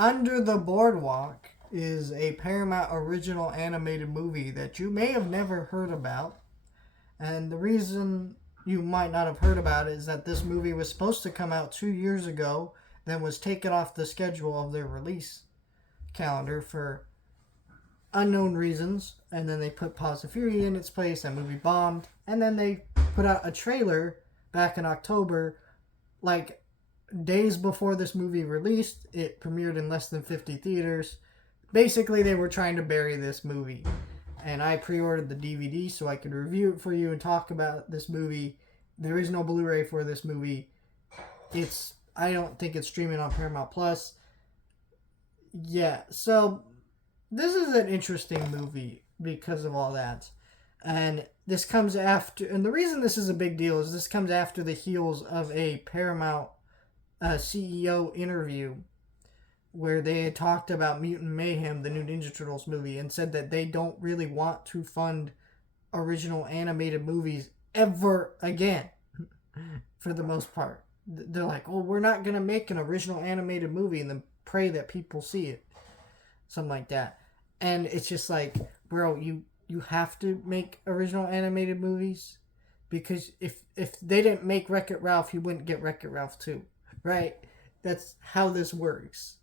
Under the Boardwalk is a Paramount original animated movie that you may have never heard about. And the reason you might not have heard about it is that this movie was supposed to come out 2 years ago, then was taken off the schedule of their release calendar for unknown reasons. And then they put Paws of Fury in its place. That movie bombed. And then they put out a trailer back in October, like days before this movie released. It premiered in less than 50 theaters. Basically, they were trying to bury this movie. And I pre-ordered the DVD so I could review it for you and talk about this movie. There is no Blu-ray for this movie. I don't think it's streaming on Paramount Plus. Yeah, so this is an interesting movie because of all that. And this comes after, and the reason this is a big deal is this comes after the heels of a Paramount CEO interview where they had talked about Mutant Mayhem, the new Ninja Turtles movie, and said that they don't really want to fund original animated movies ever again, for the most part. They're like, oh, we're not going to make an original animated movie and then pray that people see it. Something like that. And it's just like, bro, you have to make original animated movies, because if they didn't make Wreck-It Ralph, you wouldn't get Wreck-It Ralph 2, right? That's how this works.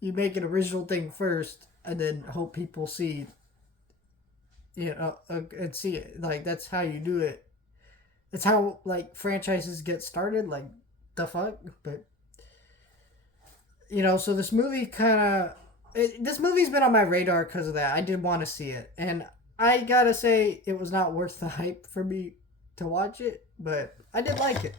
You make an original thing first, and then hope people see, and see it. Like, that's how you do it. It's how, like, franchises get started. Like, the fuck? But, so this movie this movie's been on my radar because of that. I did want to see it. And I gotta say, it was not worth the hype for me to watch it, but I did like it.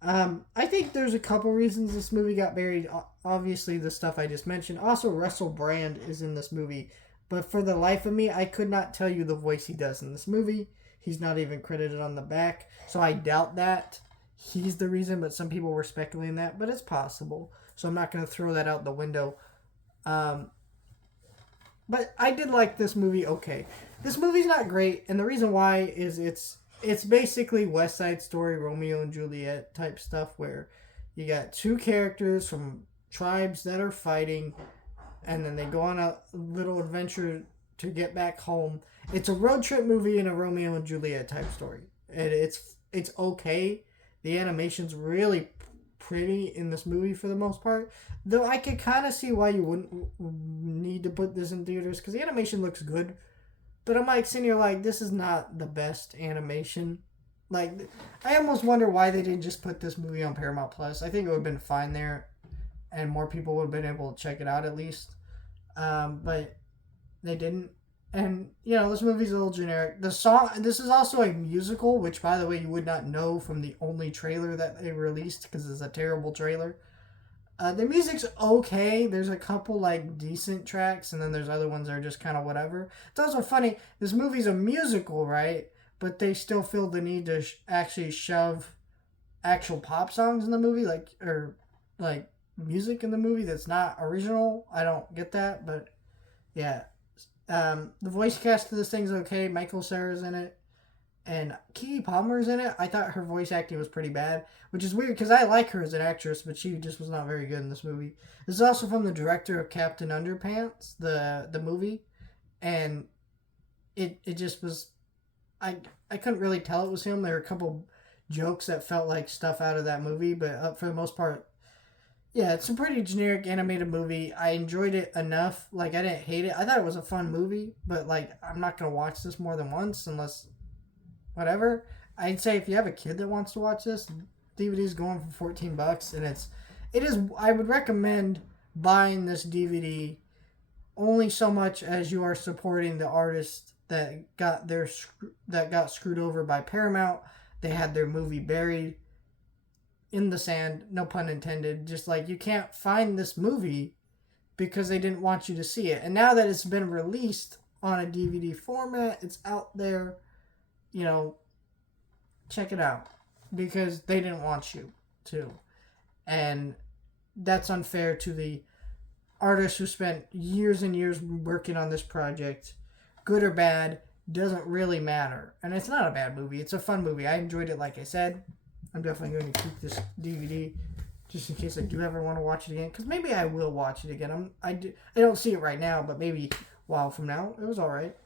I think there's a couple reasons this movie got buried. Obviously, the stuff I just mentioned. Also, Russell Brand is in this movie. But for the life of me, I could not tell you the voice he does in this movie. He's not even credited on the back. So I doubt that he's the reason, but some people were speculating that. But it's possible. So I'm not going to throw that out the window. But I did like this movie okay. This movie's not great, and the reason why is it's basically West Side Story, Romeo and Juliet type stuff, where you got two characters from tribes that are fighting, and then they go on a little adventure to get back home. It's a road trip movie and a Romeo and Juliet type story. And it's okay. The animation's really pretty in this movie for the most part. Though I could kind of see why you wouldn't need to put this in theaters, because the animation looks good. But I'm like sitting here like, this is not the best animation. Like, I almost wonder why they didn't just put this movie on Paramount Plus. I think it would have been fine there, and more people would have been able to check it out at least. But they didn't. And, this movie's a little generic. This is also a musical, which, by the way, you would not know from the only trailer that they released, because it's a terrible trailer. The music's okay. There's a couple, decent tracks, and then there's other ones that are just kind of whatever. It's also funny, this movie's a musical, right? But they still feel the need to actually shove actual pop songs in the movie, or music in the movie that's not original. I don't get that, but yeah. The voice cast of this thing's okay. Michael Cera's in it. And Keke Palmer's in it. I thought her voice acting was pretty bad, which is weird because I like her as an actress, but she just was not very good in this movie. This is also from the director of Captain Underpants, the movie, and it just was. I couldn't really tell it was him. There were a couple jokes that felt like stuff out of that movie, but for the most part, yeah, it's a pretty generic animated movie. I enjoyed it enough. I didn't hate it. I thought it was a fun movie, but I'm not gonna watch this more than once unless. Whatever. I'd say if you have a kid that wants to watch this, DVD's going for $14, and it is. I would recommend buying this DVD only so much as you are supporting the artist that got screwed over by Paramount. They had their movie buried in the sand, no pun intended. Just you can't find this movie because they didn't want you to see it. And now that it's been released on a DVD format, it's out there. Check it out, because they didn't want you to. And that's unfair to the artist who spent years and years working on this project. Good or bad, doesn't really matter. And it's not a bad movie. It's a fun movie. I enjoyed it, like I said. I'm definitely going to keep this DVD. just in case I do ever want to watch it again. Because maybe I will watch it again. I don't see it right now, but maybe a while from now, it was all right.